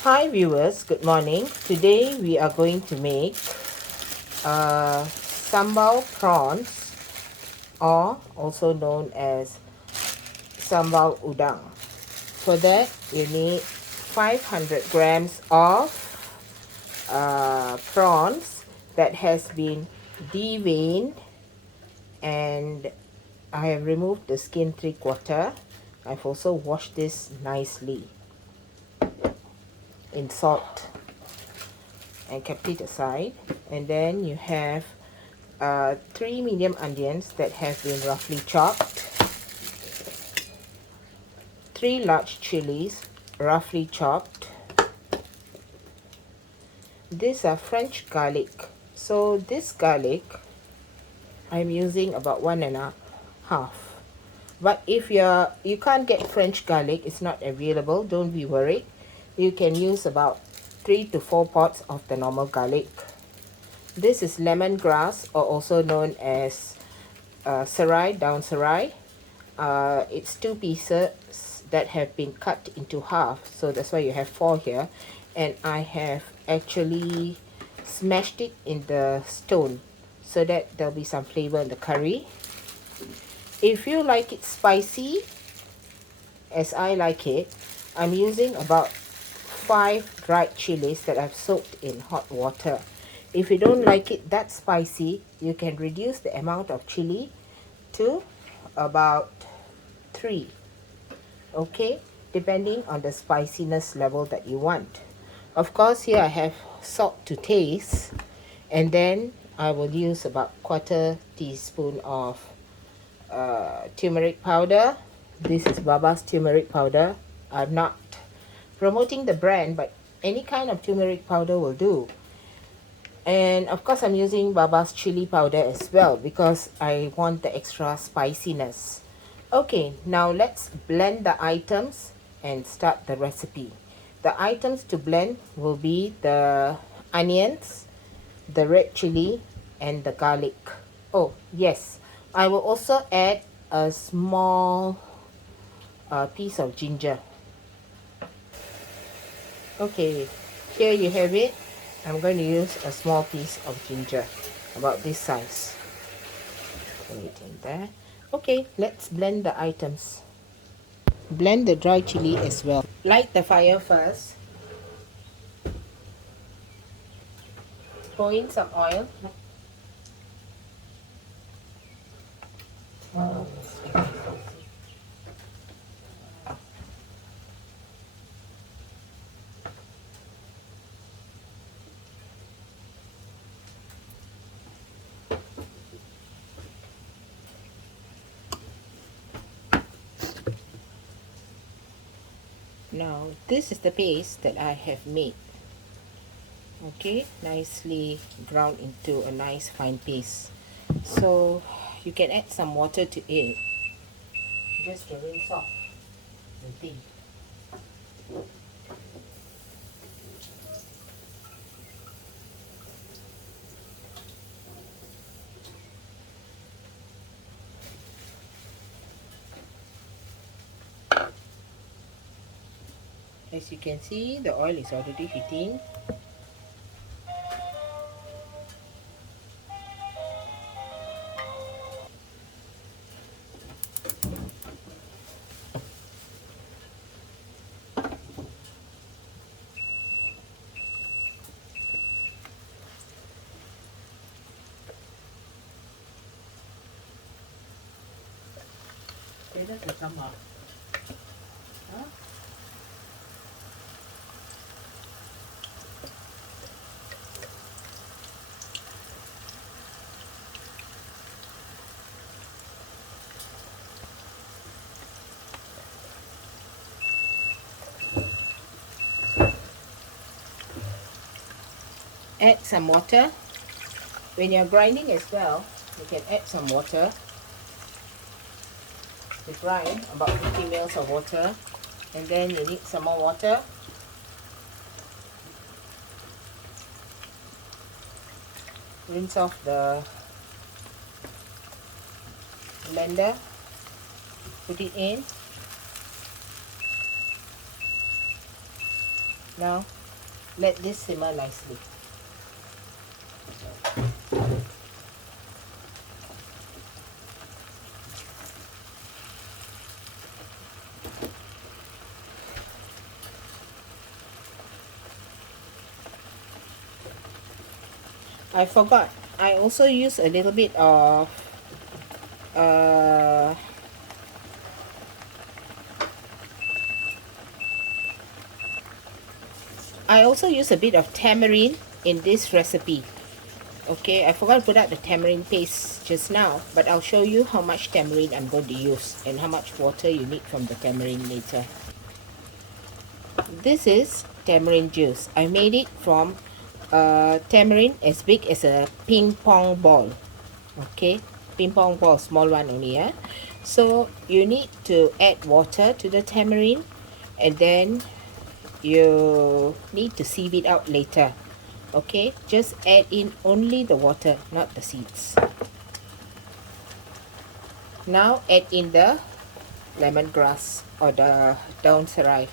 Hi viewers, good morning. Today we are going to make Sambal prawns, or also known as Sambal Udang. For that you need 500 grams of prawns that has been deveined, and I have removed the skin 3/4. I've also washed this nicely in salt and kept it aside. And then you have 3 medium onions that have been roughly chopped, 3 large chilies roughly chopped. These are French garlic, so this garlic I'm using about 1.5. But if you can't get French garlic, it's not available, don't be worried. You can use about 3 to 4 pods of the normal garlic. This is lemongrass, or also known as serai, down serai. It's 2 pieces that have been cut into half, so that's why you have 4 here. And I have actually smashed it in the stone so that there'll be some flavor in the curry. If you like it spicy, as I like it, I'm using about 5 dried chilies that I've soaked in hot water. If you don't like it that spicy, you can reduce the amount of chili to about 3, okay, depending on the spiciness level that you want. Of course, here I have salt to taste, and then I will use about 1/4 teaspoon of turmeric powder. This is Baba's turmeric powder. I'm not promoting the brand, but any kind of turmeric powder will do. And of course I'm using Baba's chili powder as well because I want the extra spiciness. Okay, now let's blend the items and start the recipe. The items to blend will be the onions, the red chili, and the garlic. Oh yes, I will also add a small piece of ginger. Okay, here you have it. I'm going to use a small piece of ginger, about this size. Put it in there. Okay, let's blend the items. Blend the dry chili as well. Light the fire first. Pour in some oil. Now, this is the paste that I have made. Okay, nicely ground into a nice fine paste. So, you can add some water to it just to rinse off the thing. As you can see, the oil is already heating. Add some water. When you're grinding as well, you can add some water. To grind, about 50 ml of water, and then you need some more water. Rinse off the blender, put it in, Now let this simmer nicely. I forgot, I also use a little bit of I also use a bit of tamarind in this recipe. Okay, I forgot to put out the tamarind paste just now, but I'll show you how much tamarind I'm going to use and how much water you need from the tamarind later. This is tamarind juice. I made it from tamarind as big as a ping pong ball. Okay, ping pong ball, small one only. So you need to add water to the tamarind, and then you need to sieve it out later. Okay, just add in only the water, not the seeds. Now add in the lemongrass or the daun serai.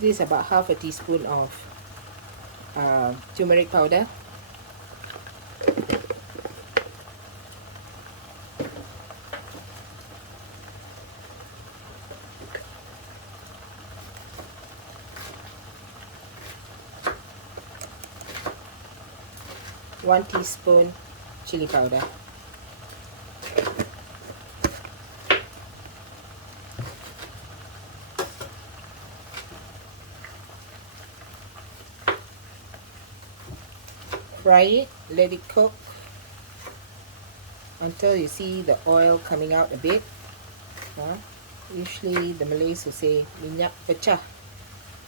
This is about half a teaspoon of turmeric powder. One teaspoon chili powder. Fry it, let it cook until you see the oil coming out a bit. Usually the Malays will say minyak pecah,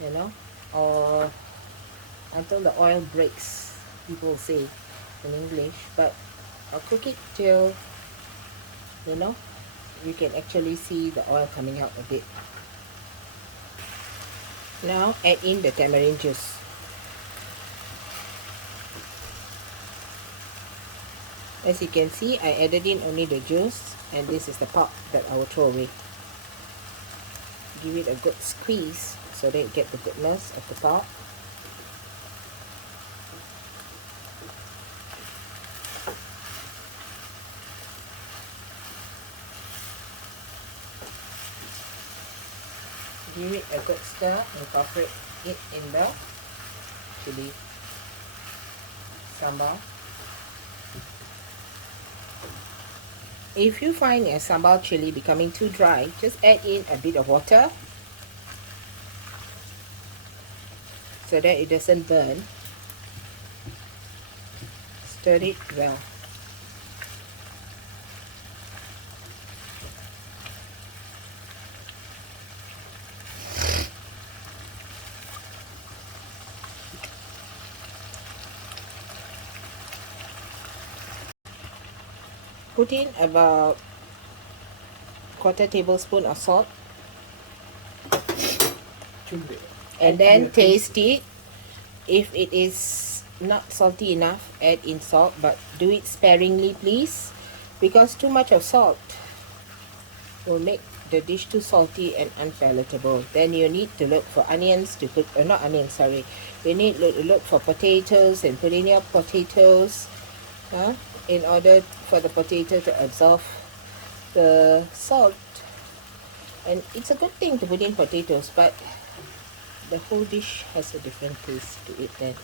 you know, or until the oil breaks, people say in English. But I'll cook it till, you know, you can actually see the oil coming out a bit. Now add in the tamarind juice. As you can see, I added in only the juice, and this is the pulp that I will throw away. Give it a good squeeze so that you get the goodness of the pulp. Give it a good stir, incorporate it in the chili sambal. If you find a sambal chili becoming too dry, just add in a bit of water so that it doesn't burn. Stir it well. Put in about quarter tablespoon of salt, and then taste it. If it is not salty enough, add in salt, but do it sparingly please, because too much of salt will make the dish too salty and unpalatable. Then you need to look for onions to put, not onions, sorry, you need to look for potatoes and put in your potatoes in order for the potato to absorb the salt. And it's a good thing to put in potatoes, but the whole dish has a different taste to it then.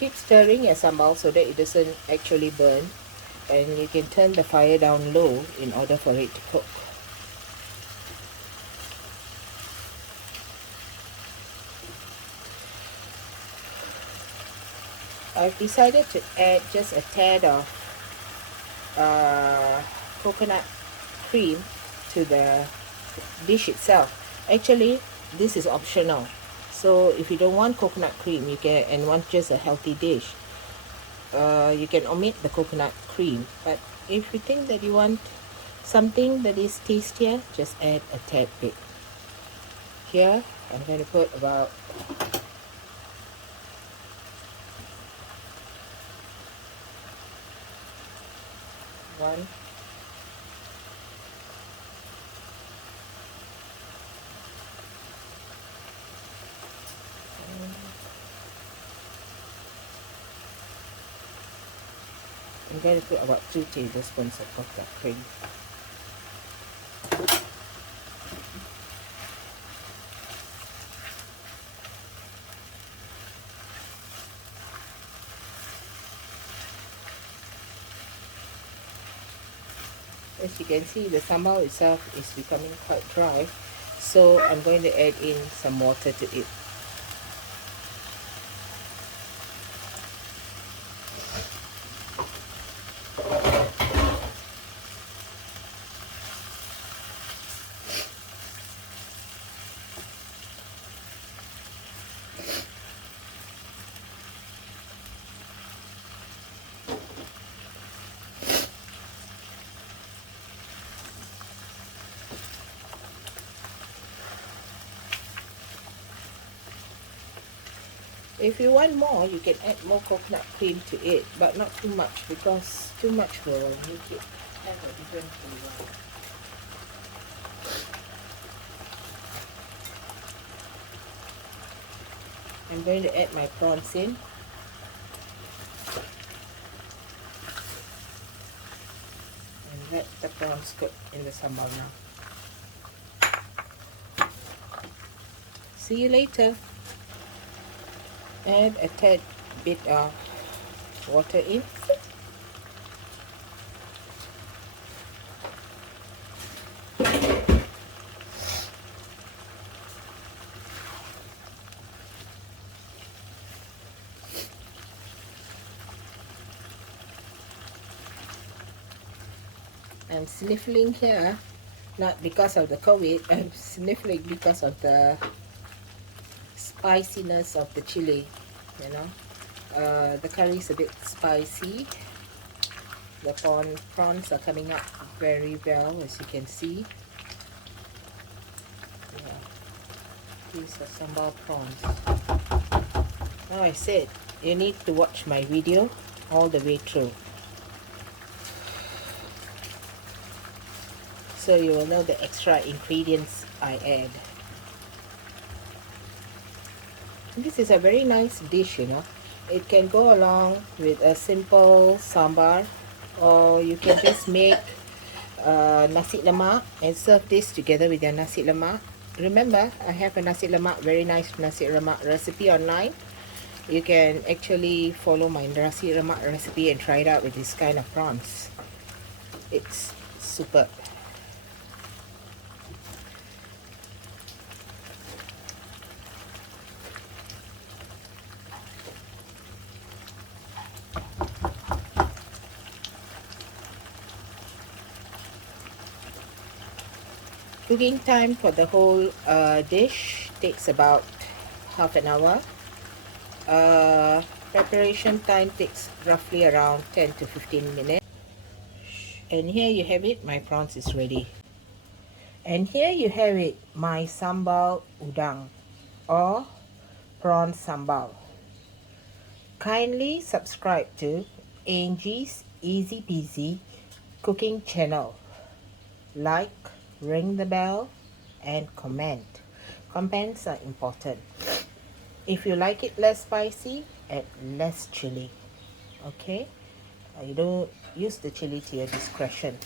Keep stirring your sambal so that it doesn't actually burn, and you can turn the fire down low in order for it to cook. I've decided to add just a tad of coconut cream to the dish itself. Actually, this is optional. So if you don't want coconut cream, you can, and want just a healthy dish, you can omit the coconut cream. But if you think that you want something that is tastier, just add a tad bit. Here I'm going to put about one, I'm going to put about 2 tablespoons of coconut cream. As you can see, the sambal itself is becoming quite dry, so I'm going to add in some water to it. If you want more, you can add more coconut cream to it, but not too much, because too much will make it have a different flavor. I'm going to add my prawns in. And let the prawns cook in the sambal now. See you later. Add a tad bit of water in. I'm sniffling here, not because of the COVID, I'm sniffling because of the spiciness of the chili, you know. The curry is a bit spicy. The prawns are coming up very well, as you can see. Yeah. These are sambal prawns. Now I said, you need to watch my video all the way through, so you will know the extra ingredients I add. This is a very nice dish, you know. It can go along with a simple sambar, or you can just make nasi lemak and serve this together with your nasi lemak. Remember, I have a nasi lemak, very nice nasi lemak recipe online. You can actually follow my nasi lemak recipe and try it out with this kind of prawns. It's superb. Cooking time for the whole dish takes about half an hour. Preparation time takes roughly around 10 to 15 minutes. And here you have it, my prawns is ready. And here you have it, my sambal udang, or prawn sambal. Kindly subscribe to Angie's Easy Peasy Cooking channel. Like, ring the bell, and comment. Comments are important. If you like it less spicy, add less chili. Okay? You don't use the chili to your discretion.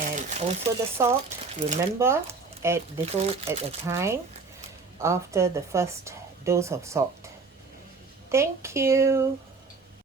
And also the salt, remember, add little at a time after the first dose of salt. Thank you.